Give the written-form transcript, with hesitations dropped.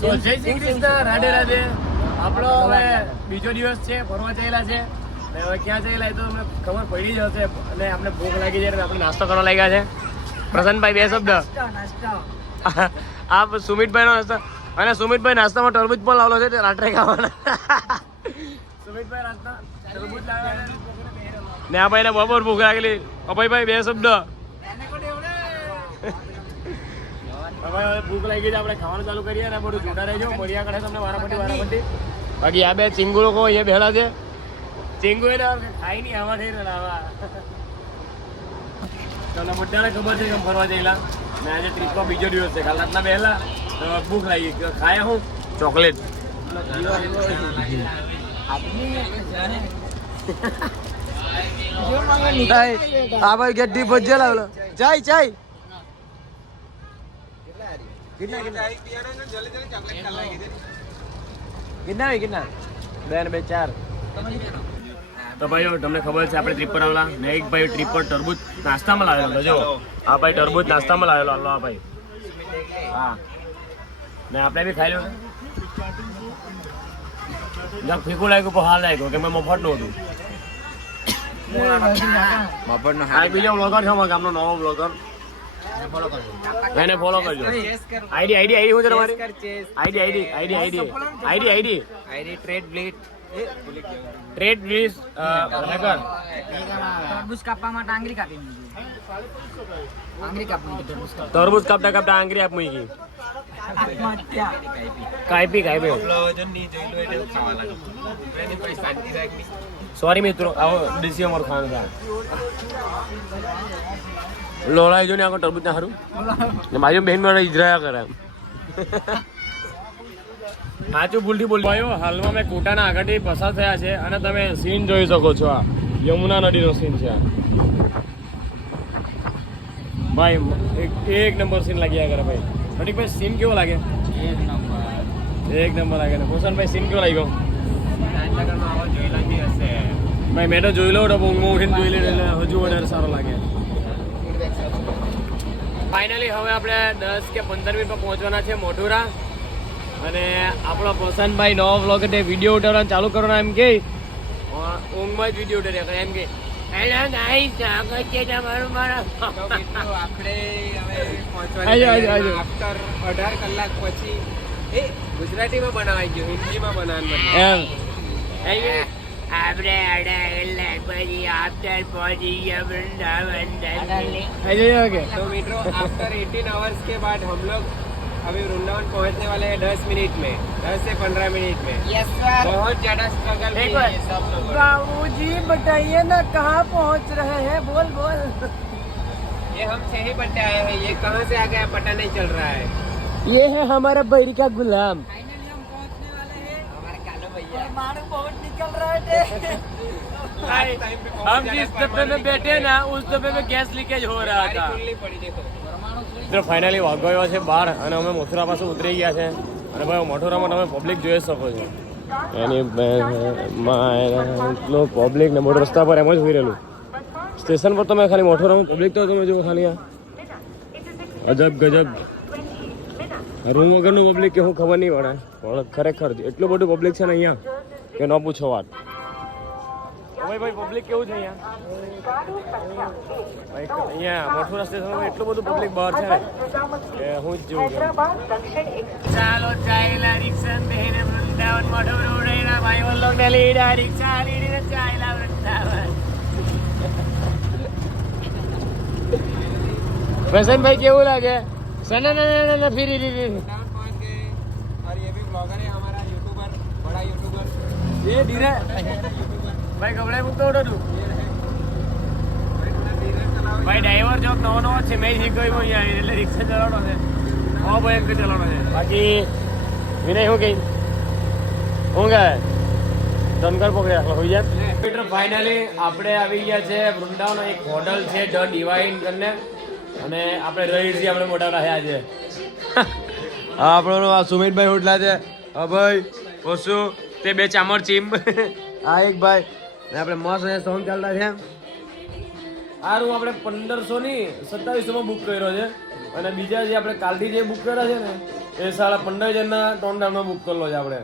તો જય શ્રી કૃષ્ણ, રાધે રાધે. આપણો હવે બીજો દિવસ છે, ફરવા જયેલા છે. અને હવે ક્યાં જયેલા એ તો અમને ખબર પડી જ હશે. અને આપણે ભૂખ લાગી છે, આપણે નાસ્તો કરવા લાગ્યા છે. પ્રસન્નભાઈ બે શબ્દ. આ સુમિતભાઈ નો નાસ્તો. અને સુમિતભાઈ નાસ્તામાં તરબૂચ પણ લાવેલો છે, રાત્રે ખાવાના. સુમિતભાઈ નાસ્તા તરબૂચ લાવ્યા ને આ ભાઈને બપોર ભૂખ લાગેલી. અભયભાઈ બે શબ્દ. હવે ભૂખ લાગી છે, આપણે ખાવાનું ચાલુ કરીએ અને બધું જોતા રહેજો. મળ્યા કરે તમને વારાફરતી. બાકી આ બે ચીંગુ લોકો અહીંયા બેઠા છે. ચીંગુ એને ખાઈ નહીં આવા થઈ રહ્યા. તમને બધાને ખબર છે કે ફરવા જયેલા ને આજે ટ્રીપમાં બીજો દિવસ છે. કાલ રાતના બેલા ભૂખ લાગી, ખાયા હું ચોકલેટ. આ ભાઈ ગેડી ભજ્જે લાવલો. ચાય ચાય કિतना બે ને બે ચાર. તો ભાઈઓ તમને ખબર છે આપણે ટ્રીપ પર આવેલા ને એક ભાઈ ટ્રીપ પર તરબૂચ નાસ્તામાં લાવેલો. જો આ ભાઈ તરબૂચ નાસ્તામાં લાવેલો. હાલો આ ભાઈ. હા ને આપણે બી ખાઈ લો. જબ ફીકું લાગ્યું પણ હાલ લાગ્યું કે મેં મફતનું હતું. આ બીજો બ્લોગર છે અમારા ગામનો નવો બ્લોગર. એને ફોલો કરજો. આઈડી શું છે તમારી? આઈડી ટ્રેડ બ્લીસ નગર. તરબૂચ કાપવા માટે આંગળી કાપી તરબૂચ કાપતા કાપતા આંગળી આપ મૂકી. કાપી સોરી મિત્રો, આવો ડીસી અમારું ખાવાનું થાય. લોળાઈ જો ને આગળ તરબૂચ ના સારું ને મારી બહેન મારા ઇજરાયા કરે. સાચું ભૂલથી બોલ ભાઈઓ. હાલમાં મેં કોટાના આગળથી પસાર થયા છે અને તમે સીન જોઈ શકો છો. આ યમુના નદીનો સીન છે. ભાઈ એક નંબર સીન લાગ્યા કરે ભાઈ. ભાઈ સીન કેવો લાગે? એક નંબર લાગે ને. ભૂષણભાઈ સીન કેવો લાગ્યો? ભાઈ મેં તો જોઈ લો ઊંઘમાં ઉઠીને જોઈ લે એટલે હજુ વધારે સારો લાગે. ફાઇનલી હવે આપણે 10 કે 15 મિનિટમાં પહોંચવાના છે મોઢુરા. અને આપણો પ્રશાંતભાઈ નવો વ્લોગ એટલે વિડીયો ઉતારવાનું ચાલુ કરવાનો એમ કે ઊંઘમાં જ વિડીયો ઉતાર્યા કરે એમ કે હેલો ગાઈસ, સ્વાગત છે તમારું મારા. આપણે હવે પહોંચવાની આફ્ટર 18 કલાક પછી એ ગુજરાતીમાં બનાવાઈ ગયું, હિન્દીમાં બનાવવાનું એમ આપણે 18 કલાક પછી આફ્ટર પહોંચી ગયા वृंदावन. तो मित्रों आफ्टर 18 आवर्स के बाद हम लोग अभी वृंदावन पहुंचने वाले हैं 10 मिनट में, 10 से 15 मिनट में. Yes sir. बहुत ज्यादा स्ट्रगल किए हैं सब लोगों ने. बाबूजी बताइए ना कहाँ पहुँच रहे हैं? बोल बोल. ये हम सही बटे आए हैं, ये कहाँ से आ गया पता नहीं चल रहा है. ये है हमारा बैरी का गुलाम. फाइनली हम पहुँचने वाले हैं. हमारे कालो भैया मारू बहुत निकल रहे थे. हम जिस डब्बे में बैठे ना उस डब्बे में गैस लीकेज हो रहा था. મિત્રો ફાઇનલી વાઘો આવ્યા છે બહાર અને અમે મથુરા પાસે ઉતરી ગયા છે. અને ભાઈ મથુરામાં તમે પબ્લિક જોઈ શકો છો. એની એટલો પબ્લિક ને મોટો રસ્તા પર એમ જ હોઈ રહેલું. સ્ટેશન પર તમે ખાલી મથુરામાં પબ્લિક તો તમે જુઓ ખાલી અજબ ગજબ. રૂમ વગરનું પબ્લિક કે હું ખબર નહીં પડે પણ ખરેખર એટલું બધું પબ્લિક છે ને અહીંયા કે ન પૂછો વાત. ભાઈ પબ્લિક કેવું છે અહીંયા મથુરા સ્ટેશન એટલું બધું પબ્લિક બહાર છે ને કે હું જ જોઉં. ચાલો ચાયલા રિક્ષા બેહીને વૃંદાવન મઠો રોડેના ભાઈ વલ્લોક ને લીડા રિક્ષા લીડીને ચાયલા વૃંદાવન. પ્રસન્નભાઈ કેવું લાગે? સના ફીરી वृंदावन पहुंच गए और ये भी ब्लॉगर है हमारा, यूट्यूबर, बड़ा यूट्यूबर. એ ધીરે ભાઈ કપડે મૂકતો હતો તું. ભાઈ ડ્રાઈવર જો નવો છે મેં શીખ્યો અહીંયા એટલે રિક્ષા ચલાવવાનો છે. હા ભાઈ એક ચલાવવાનો છે. બાકી વિનય શું કહી શું કહે ધનકર પકડી રાખલો હોઈ જાય. મિત્રો ફાઇનલી આપણે આવી ગયા છે વૃંદાવન. એક હોટલ છે ધ ડિવાઇન કરીને અને આપણે રહી છીએ આપણે મોટા રહ્યા છે. હા આપણો આ સુમિતભાઈ હોટલા છે. હા ભાઈ ઓછું તે બે ચામર ચીમ. આ એક ભાઈ ને આપણે મસ્ત સોંગ ચાલતા છે. આ રૂમ આપણે 1500 ની 2700 માં બુક કર્યો છે અને બીજા જે આપણે કાલથી જે બુક કર્યા છે ને એ સાડા 15 જણના 3 ટાઈમનો બુક કરેલો છે આપણે